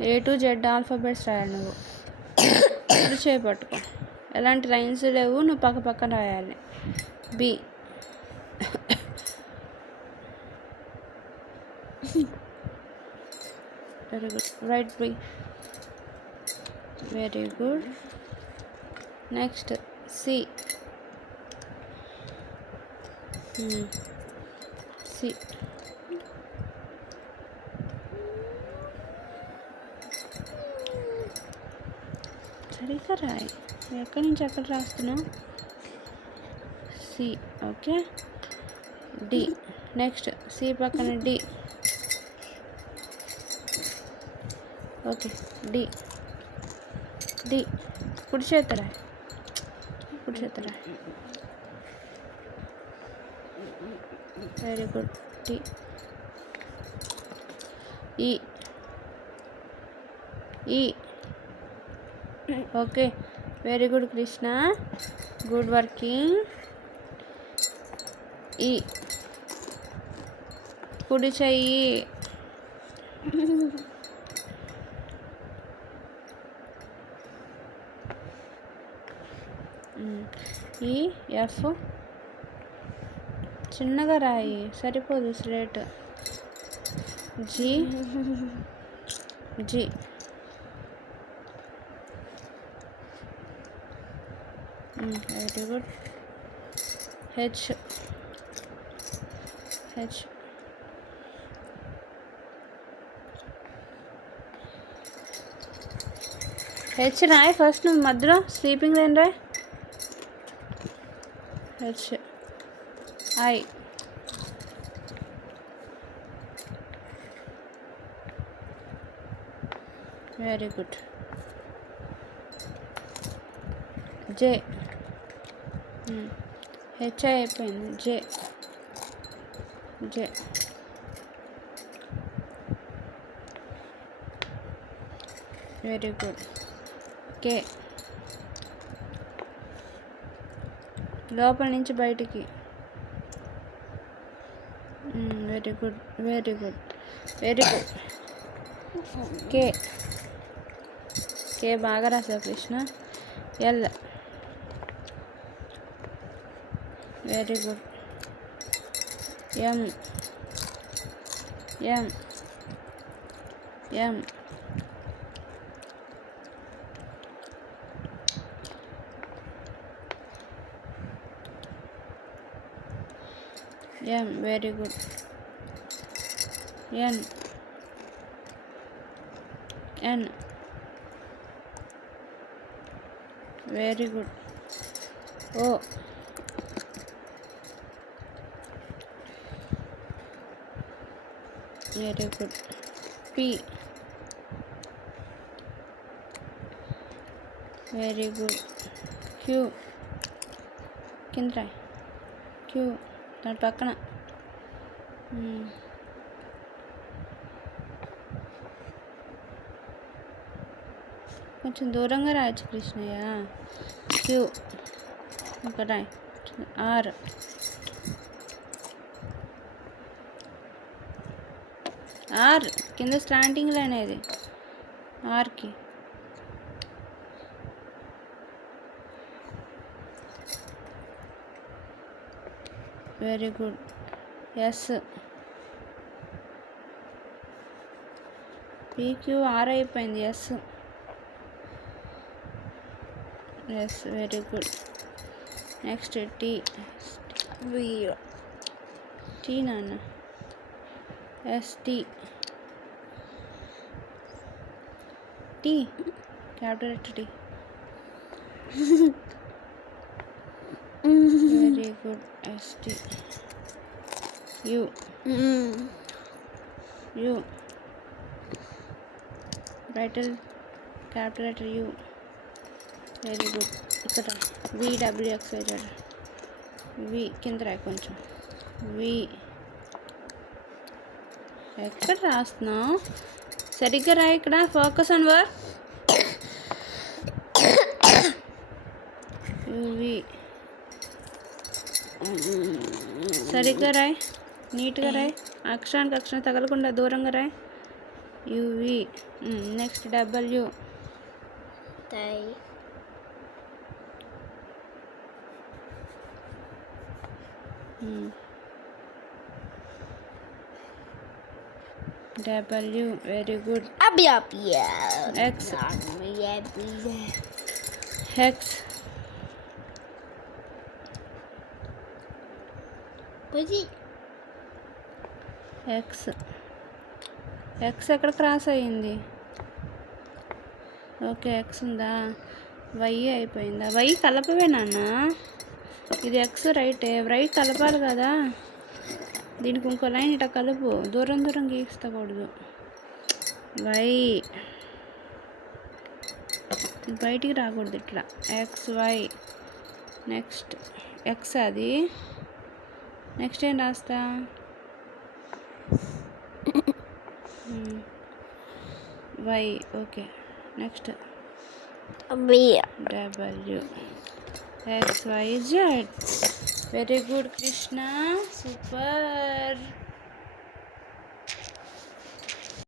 A to Z alphabets రాయాలి నువ్వు. ఇప్పుడు చేపట్టుకో. ఎలాంటి లైన్స్ లేవు, నువ్వు పక్క పక్కన రాయాలి. B. Very good. Right B. Very good. Next C. C. సరిగ్గా రాయి. ఎక్కడి నుంచి ఎక్కడ రాస్తున్నావు? C. Okay. D. Next C పక్కన డి. ఓకే. డి. డి. కుడి చేత రాయి. కుడి చేత రాయి. Very good. D. E. E. Okay. Very good Krishna. Good working. E. కుడి చెయ్యి. ఈ. ఎఫ్. చిన్నగా రాయి, సరిపోదు slate. G. G. Very good. H. H. H రాయి ఫస్ట్. నువ్వు మధ్యలో స్లీపింగ్ లైన్ రాయి. H. I. Very good. J. H అయిపోయింది. J. J. Very good. K. లోపల నుంచి బయటికి. Very good. Very good. Very good. K. K బాగా రాసావు Krishna. L. Very good. M. M. M. M. Very good. N. N. Very good. O. Very good. P. Very good. Q. కింద రాయి. క్యూ దాని పక్కన. కొంచెం దూరంగా రాయొచ్చు కృష్ణయ్య. క్యూ. ఇంకా రాయి. ఆర్. ఆర్ కింద స్టాండింగ్ లైన్ ఇది. ఆర్కి. Very good. ఎస్. PQR అయిపోయింది. S. S. Very good. Next T. T నాన్న. ST. T. Capital T. Very good. ST. U. U. బ్రైటల్ క్యాపిటల్ U. Very good. ఇక్కడ VWXYZ. వి కింద రాయి కొంచెం. వి. ఎక్కడ రాస్తున్నావు? సరిగ్గా రాయి. ఇక్కడ ఫోకస్ ఆన్ వర్క్. వి. సరిగ్గా రాయి. నీట్గా రాయి. అక్షరానికి అక్షరం తగలకుండా దూరంగా రాయి. UV. Next W. Tay. W, very good. Abia. X. X. Pwede. X. X ఎక్కడ క్రాస్ అయ్యింది? ఓకే, ఎక్స్ ఉందా? వై అయిపోయిందా? వై కలపవే నాన్న. ఇది ఎక్స్ రైటే, రైట్ కలపాలి కదా. దీనికి ఇంకో లైన్ ఇట్లా కలుపు, దూరం దూరం గీస్తకూడదు. వై బయటికి రాకూడదు ఇట్లా. X Y. నెక్స్ట్ ఎక్స్ అది. నెక్స్ట్ ఏం రాస్తా? Y. Okay, next Abia. W. X Y Z. Very good Krishna, సూపర్.